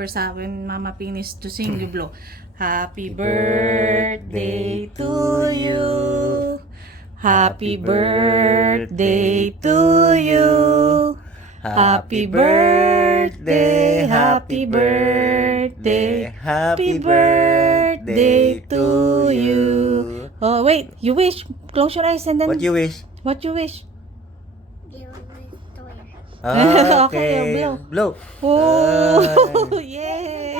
first when Mama finish to sing, you blow. Happy birthday to you. Happy birthday to you. Happy birthday, happy birthday, happy birthday to you. Oh, wait, you wish. Close your eyes and then. What you wish? What you wish? Okay, Okay, blow. blow. Oh, yay!